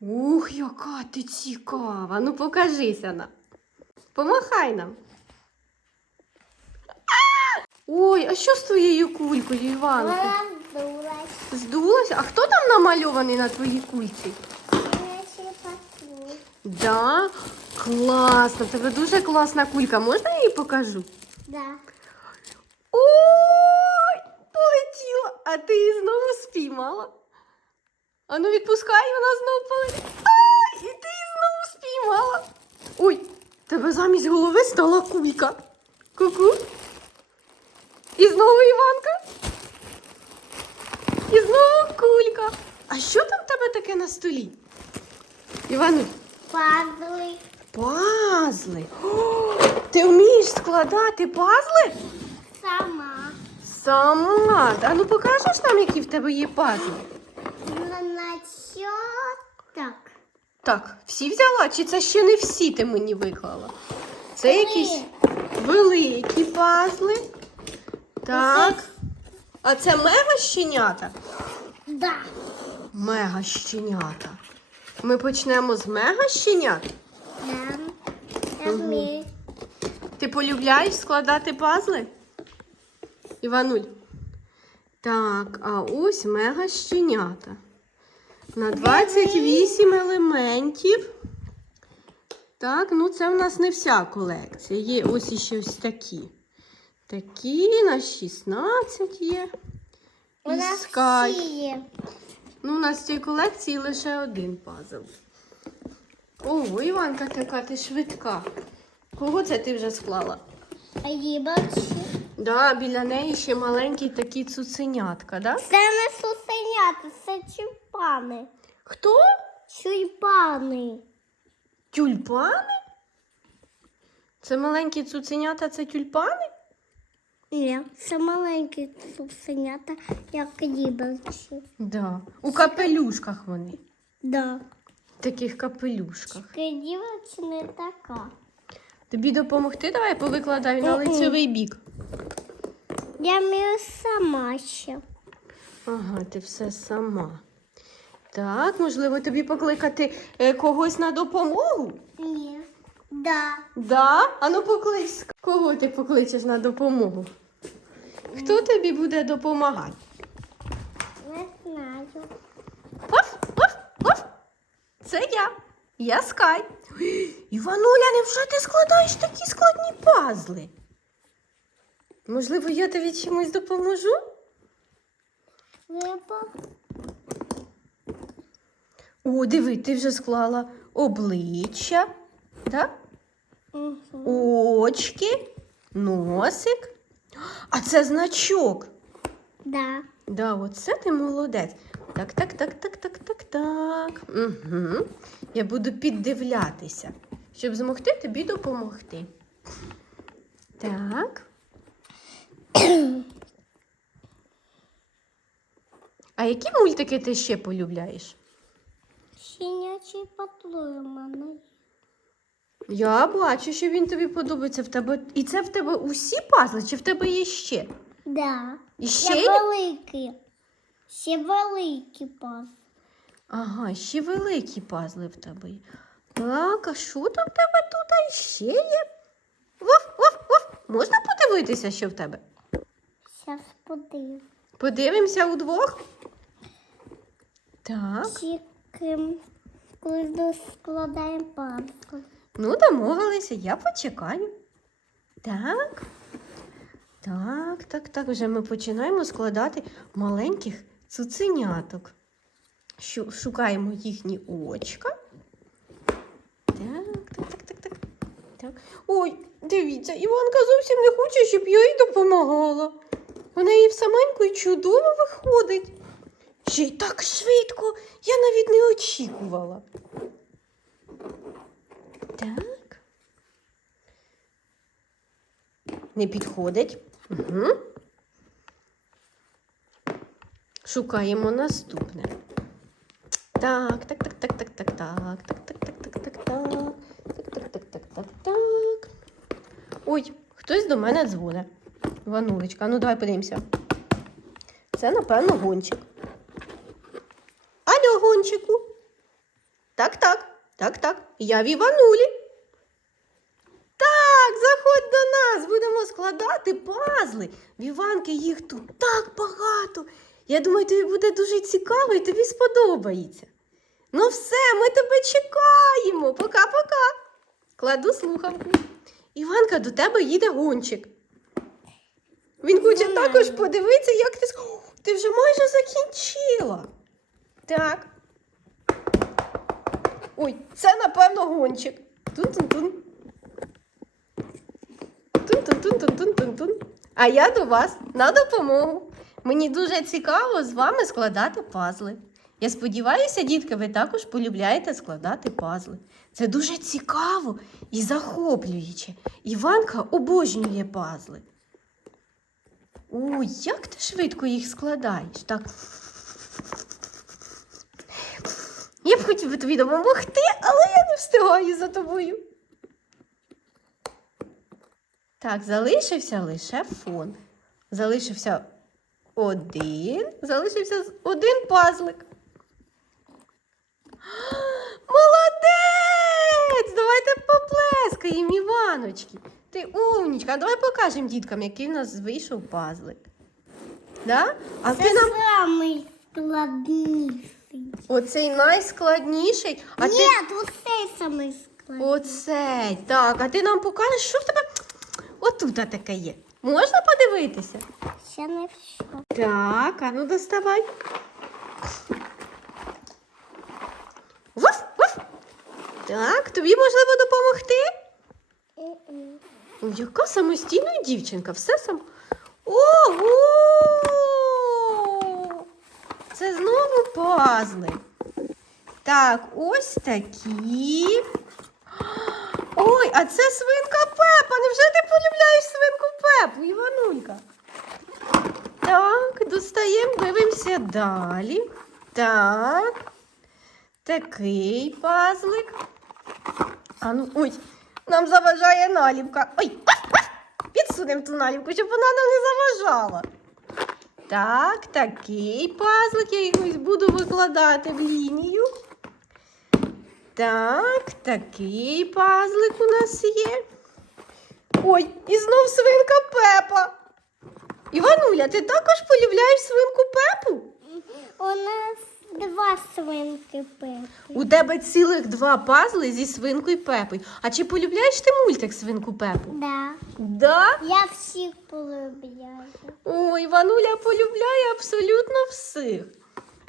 Ух, яка ти цікава. Ну покажися нам. Помахай нам. Ой, а що з твоєю кулькою, Іванка? Раздулась. Здулася? А хто там намальований на твоїй кульці? Да? Класно, в тебе дуже класна кулька. Можна я її покажу? Да. Ой, полетіла, а ти її знову спіймала. Ану, відпускай, вона знову полетіла. Ай, і ти її знову спіймала. Ой, тебе замість голови стала кулька. Ку-ку. І знову Іванка. І знову кулька. А що там в тебе таке на столі? Івану, Пазли. пазли. О, ти вмієш складати пазли? Сама. Сама. А ну покажеш нам, які в тебе є пазли? Так. Так, всі взяла? Чи це ще не всі ти мені виклала? Це якісь великі пазли. Так. А це мега щенята? Да. Мега щенята. Ми почнемо з мега щенят. Да. Вмію. Ти полюбляєш складати пазли? Івануль. Так, а ось мега щенята. На 28 елементів. Так, ну це в нас не вся колекція. Є ось іще ось такі. Такі на 16 є. У нас скай. всі є. Ну, у нас в цій колекції лише один пазл. Ого, Іванка така, ти швидка. Кого це ти вже склала? А. Да, біля неї ще маленькі такі цуценятка, да? Це не сусенята, це чупани. Хто? Чуйпани. Тюльпани? Це маленькі цуценята, це тюльпани? Ні, це маленькі сусенята, як їбачі. Да. У капелюшках вони. Да. В таких капелюшках. Кидівач не така. Тобі допомогти? Давай повикладаю на Мгм. лицевий бік. Я вмію сама ще. Ага, ти все сама. Так, можливо, тобі покликати е, когось на допомогу? Ні. Да. Да? Ану поклич. Кого ти покличеш на допомогу? Хто тобі буде допомагати? Не знаю. Оф, оф, оф. Це я. Я Скай. Івануля, невже ти складаєш такі складні пазли? Можливо, я тобі чимось допоможу? Випав. О, диви, ти вже склала обличчя, так? Угу. очки, носик. А це значок. Да. Да, оце ти молодець. Так, так, так, так, так, так, так. Угу. Я буду піддивлятися, щоб змогти тобі допомогти. Так. А які мультики ти ще полюбляєш? Щенячий патруль у мене. Я бачу, що він тобі подобається в тебе. І це в тебе усі пазли, чи в тебе є ще? Да. І ще є? великий. Ще великий пас. Ага, ще великі пазли в тебе. є. Так, а що там в тебе тут ще є? Вов, вов, вов. Можна подивитися, що в тебе? Зараз подивимось. Подивимося удвох. Так, Тільки коли складаємо пазл. ну домовилися, я почекаю. Так. Так, так, так. Вже ми починаємо складати маленьких цуценяток. Шукаємо їхні очка. Так, так, так, так, так. так. Ой, дивіться, Іванка зовсім не хоче, щоб я їй допомагала. Вона їй саменько і чудово виходить. Ще й так швидко, я навіть не очікувала. Так. Не підходить. Угу. Шукаємо наступне. Так, так, так, так, так, так, так, так, так, так, так, так, так, так, так, так, так, так, так. Ой, хтось до мене дзвонить. Ванулечка, ну давай подивимося. Це, напевно, гончик. Алло, гончику. Так, так. Я в Іванулі. Так, заходь до нас. Будемо складати пазли. В Іванки їх тут так багато. Я думаю, тобі буде дуже цікаво і тобі сподобається. Ну все, ми тебе чекаємо. Пока-пока. Кладу слухавку. Іванка, до тебе їде гончик. Він хоче також подивитися, як ти. О, Ти вже майже закінчила. Так. Ой, це, напевно, гончик. Тун-тун-тун. Тун-тун-тун-тун-тун-тун. А я до вас на допомогу. Мені дуже цікаво з вами складати пазли. Я сподіваюся, дітки, ви також полюбляєте складати пазли. Це дуже цікаво і захоплююче. Іванка обожнює пазли. Ой, як ти швидко їх складаєш? Так. Я б хотів би тобі допомогти, але я не встигаю за тобою. Так, залишився лише фон. Залишився один. Залишився один пазлик. Молодець! Давайте поплескаємо, Іваночки. Ти умнічка. А давай покажемо діткам, який в нас вийшов пазлик. Да? А ти Це нам самий складніший. Оцей найскладніший. А Ні, ти оцей самий складніший. оцей. Так, а ти нам покажеш, що в тебе отут таке є. Можна подивитися? Ще не все. Так, а ну доставай. Так, тобі можливо допомогти? Яка самостійна дівчинка, все сам. Ого! Це знову пазли. Так, ось такі. Ой, а це свинка Пепа. Невже ти полюбляєш свинку Пепу, Іванулька? Так, достаємо, дивимося далі. Так. Такий пазлик. А ну, ой, нам заважає наліпка. Ой, підсунемо ту наліпку, щоб вона нам не заважала. Так, такий пазлик, я якось буду викладати в лінію. Так, такий пазлик у нас є. Ой, і знов свинка Пепа. Івануля, ти також полюбляєш свинку Пепу? У нас два свинки пепи. У тебе цілих два пазли зі свинкою Пепою. А чи полюбляєш ти мультик свинку Пепу? Да. Да? Я всіх полюбляю. Ой, Івануля полюбляє абсолютно всіх.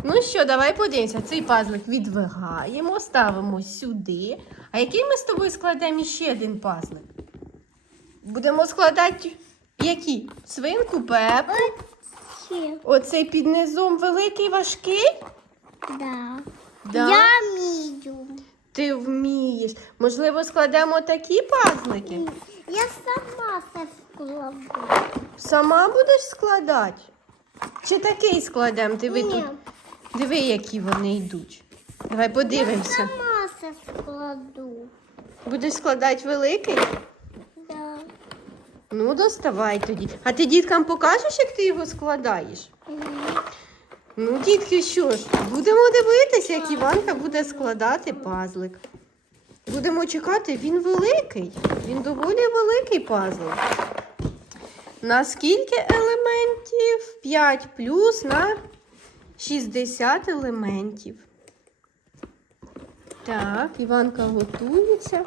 Ну що, давай подивимося. Цей пазлик відвигаємо, ставимо сюди. А який ми з тобою складемо ще один пазлик? Будемо складати які? Свинку Пепу. Оцей під низом великий важкий? Да. Да. Я вмію. Ти вмієш. Можливо, складемо такі пазлики? Я сама це складу. Сама будеш складати? Чи такий складемо? Диви Ні. тут. Диви, які вони йдуть. Давай Я подивимося. сама це складу. Будеш складати великий? Да. Ну, доставай тоді. А ти діткам покажеш, як ти його складаєш? Мгм. Ну, дітки, що ж, будемо дивитися, як Іванка буде складати пазлик. Будемо чекати, він великий. Він доволі великий пазл. На скільки елементів? 5 плюс на 60 елементів. Так, Іванка готується.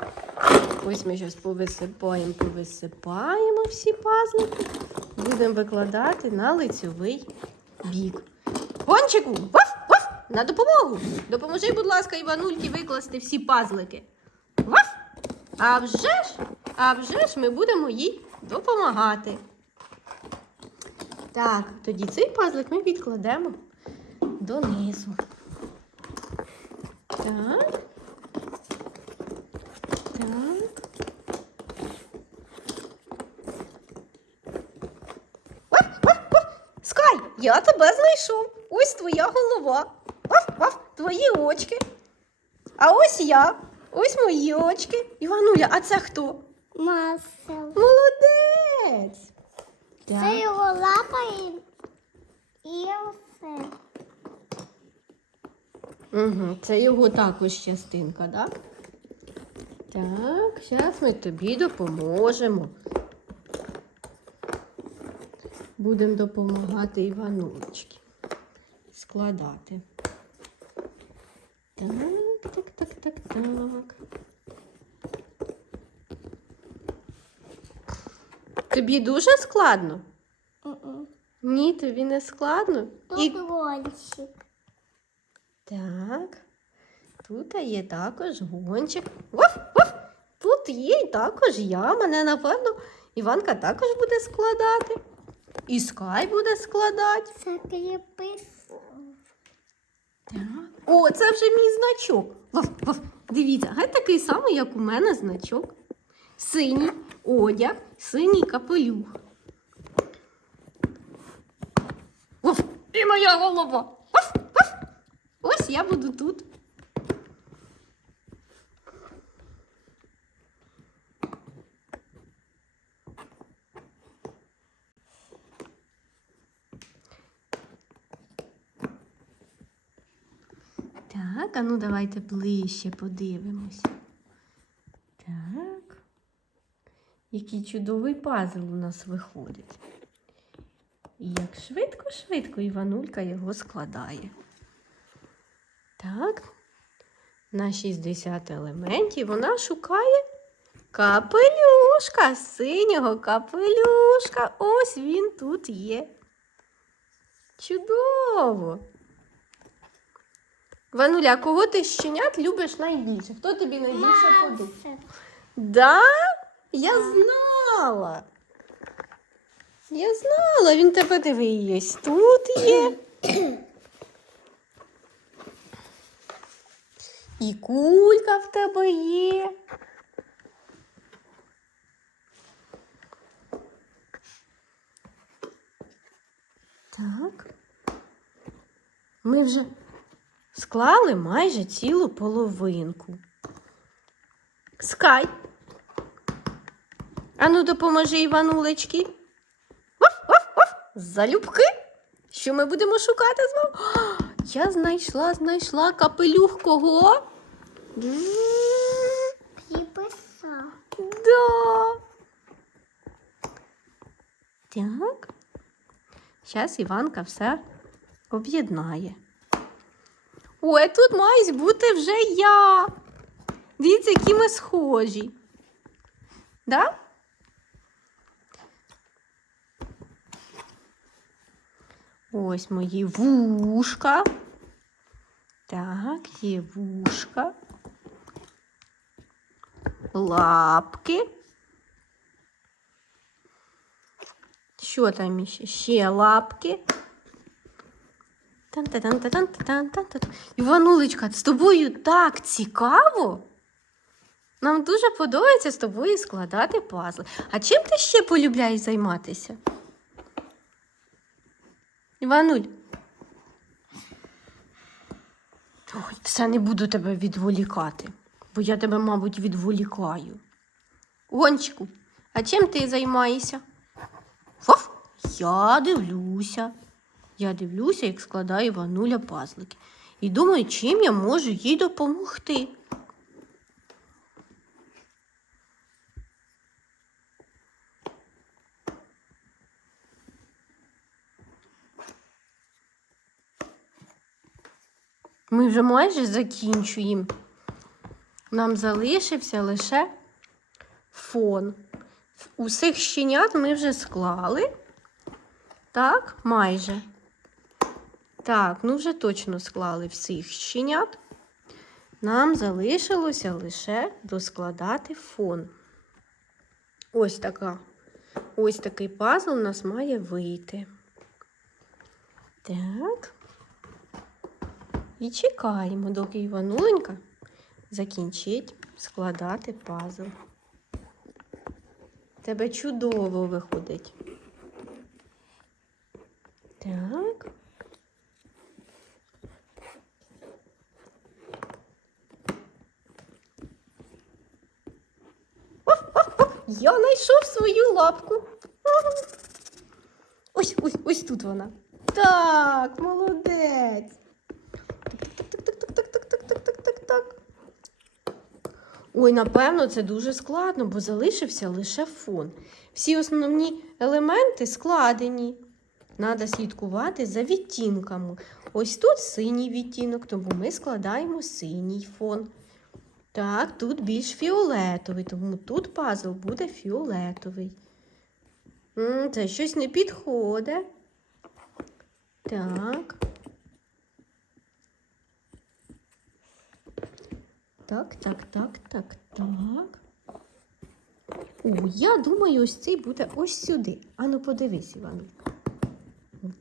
Ось ми зараз повисипаємо, повисипаємо всі пазлики. Будемо викладати на лицьовий бік. Гончику, ваф, ваф, на допомогу. Допоможи, будь ласка, Іванульки викласти всі пазлики. Ваф! А вже ж, а вже ж ми будемо їй допомагати. Так, тоді цей пазлик ми відкладемо донизу. Так. Так. Скай, я тебе знайшов. Ось твоя голова. Ваф, ваф, твої очки. А ось я. Ось мої очки. Івануля, а це хто? Масел. Молодець. Це його лапа і, і все. Угу, це його також частинка, так? Так, зараз ми тобі допоможемо. Будемо допомагати Іванулечки складати. Так, так, так, так, так. Тобі дуже складно? Мгм. Ні, тобі не складно. І... Тут гонщик. Так. Тут є також гончик. Ваф, ваф. Тут є і також я. Мене, напевно, Іванка також буде складати. І Скай буде складати. Це кріпис. Так. О, це вже мій значок. Ваф, ваф. Дивіться, гай такий самий, як у мене значок. Синій одяг, синій капелюх. Ваф, і моя голова. Ваф, ваф. Ось я буду тут. Так, а ну давайте ближче подивимося. Так. Який чудовий пазл у нас виходить. І як швидко-швидко Іванулька його складає. Так. На 60 елементів вона шукає капелюшка, синього капелюшка. Ось він тут є. Чудово! Вануля, кого ти з щенят любиш найбільше? Хто тобі найбільше подобається? Да? Я знала. Я знала, він тебе дивись. Тут є. І кулька в тебе є. Так. Ми вже склали майже цілу половинку. Скай. Ану, допоможи Іванулечки. Ваф, ваф, ваф. Залюбки. Що ми будемо шукати знову? А, Я знайшла, знайшла капелюх кого? Бзз. Кріписа. Да. Так. Зараз Іванка все об'єднає. Ой, тут мають бути вже я. Дивіться, які ми схожі. Да? Ось мої вушка. Так, є вушка. Лапки. Що там іще? Ще лапки. тан та тан та тан та тан та тан Іванулечка, з тобою так цікаво. Нам дуже подобається з тобою складати пазли. А чим ти ще полюбляєш займатися? Івануль. Ой, все не буду тебе відволікати, бо я тебе, мабуть, відволікаю. Гончику, а чим ти займаєшся? Я дивлюся. Я дивлюся, як складає Івануля пазлики. І думаю, чим я можу їй допомогти. Ми вже майже закінчуємо. Нам залишився лише фон. Усіх щенят ми вже склали. Так, майже. Так, ну вже точно склали всіх щенят. Нам залишилося лише доскладати фон. Ось така. Ось такий пазл у нас має вийти. Так. І чекаємо, доки Івануленька закінчить складати пазл. Тебе чудово виходить. Так. Я знайшов свою лапку. Ось, ось, ось тут вона. Так, молодець. Так, так, так, так, так, так, так, так. Ой, напевно, це дуже складно, бо залишився лише фон. Всі основні елементи складені. Надо слідкувати за відтінками. Ось тут синій відтінок, тому ми складаємо синій фон. Так, тут більш фіолетовий, тому тут пазл буде фіолетовий. Це щось не підходить. Так. Так, так, так, так, так. О, я думаю, ось цей буде ось сюди. Ану, подивись, Іван.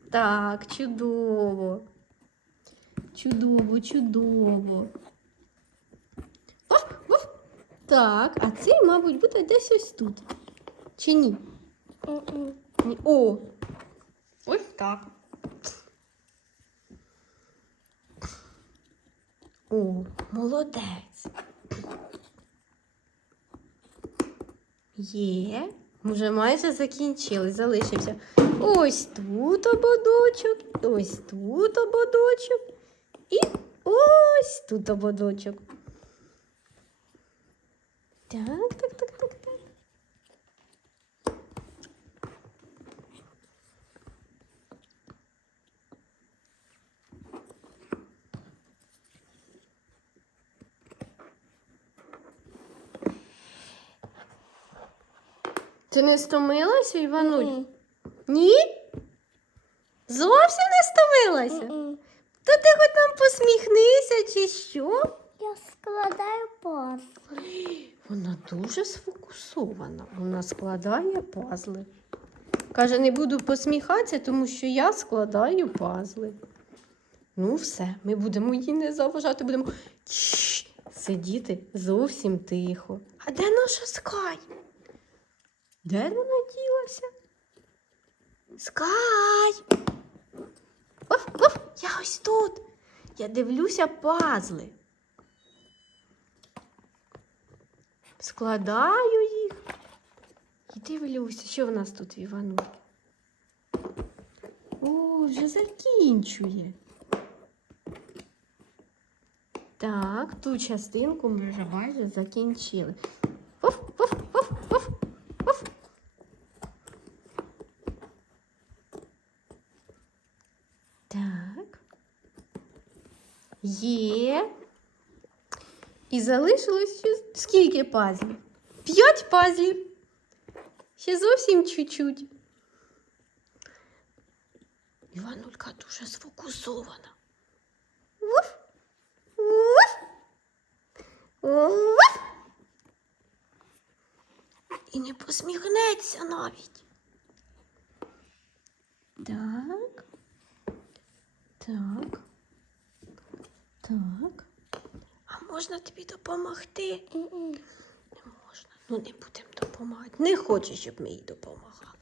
Так, чудово. Чудово, чудово. Так, а цей, мабуть, буде десь ось тут. Чи ні? Ні. О! Ось так. О, молодець. Є. Вже майже закінчили. Залишився ось тут ободочок, ось тут ободочок і ось тут ободочок. Так, так, так, так, так. Ти не стомилася, Івануль? М-м. Ні? Зовсім не стомилася? М-м. То ти хоч нам посміхнися чи що? Я складаю паз. Вона дуже сфокусована. Вона складає пазли. Каже, не буду посміхатися, тому що я складаю пазли. Ну, все, ми будемо її не заважати, будемо чш, сидіти зовсім тихо. А де наша скай? Де вона ділася? Скай! Оф, оф, я ось тут. Я дивлюся пазли. Складаю їх. І дивлюся, що в нас тут в Іванулі. О, вже закінчує. Так, ту частинку ми вже майже закінчили. Оф, оф, оф, оф, оф. Так. Є. І залишилось скільки пазлів? П'ять пазлів. Ще зовсім чуть-чуть. Іванулька дуже сфокусована. Вуф. Вуф. Вуф. І не посміхнеться навіть. Так. Так. Так. Можна тобі допомогти? М-м. Не можна. Ну, не будемо допомагати. Не хоче, щоб ми їй допомагали.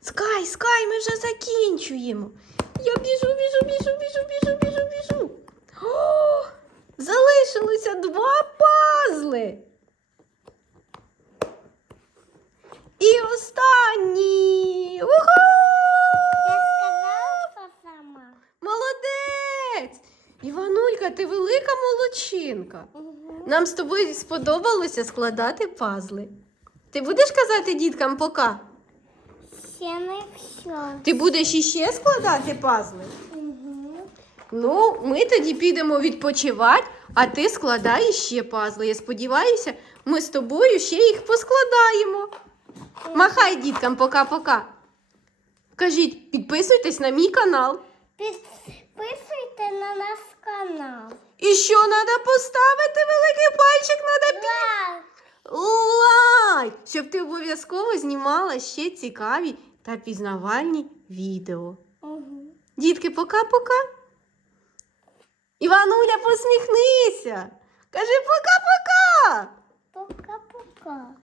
Скай, скай, ми вже закінчуємо. Я біжу, біжу, біжу, біжу, біжу, біжу, біжу. О, залишилося два пазли. І останній. Уху! Я сказала сама. Молодець! Іванулька, ти велика молодчинка. Нам з тобою сподобалося складати пазли. Ти будеш казати діткам пока? Ще не все. Ти будеш іще складати пазли? Ну, ми тоді підемо відпочивати, а ти складай ще пазли. Я сподіваюся, ми з тобою ще їх поскладаємо. Махай діткам пока-пока. Кажіть, підписуйтесь на мій канал. Підписуйте на наш канал. І що треба поставити великий пальчик надо Лайк. лайк, щоб ти обов'язково знімала ще цікаві та пізнавальні відео. Мгм. Дітки, пока-пока. Івануля, посміхнися. Кажи пока-пока. Пока-пока.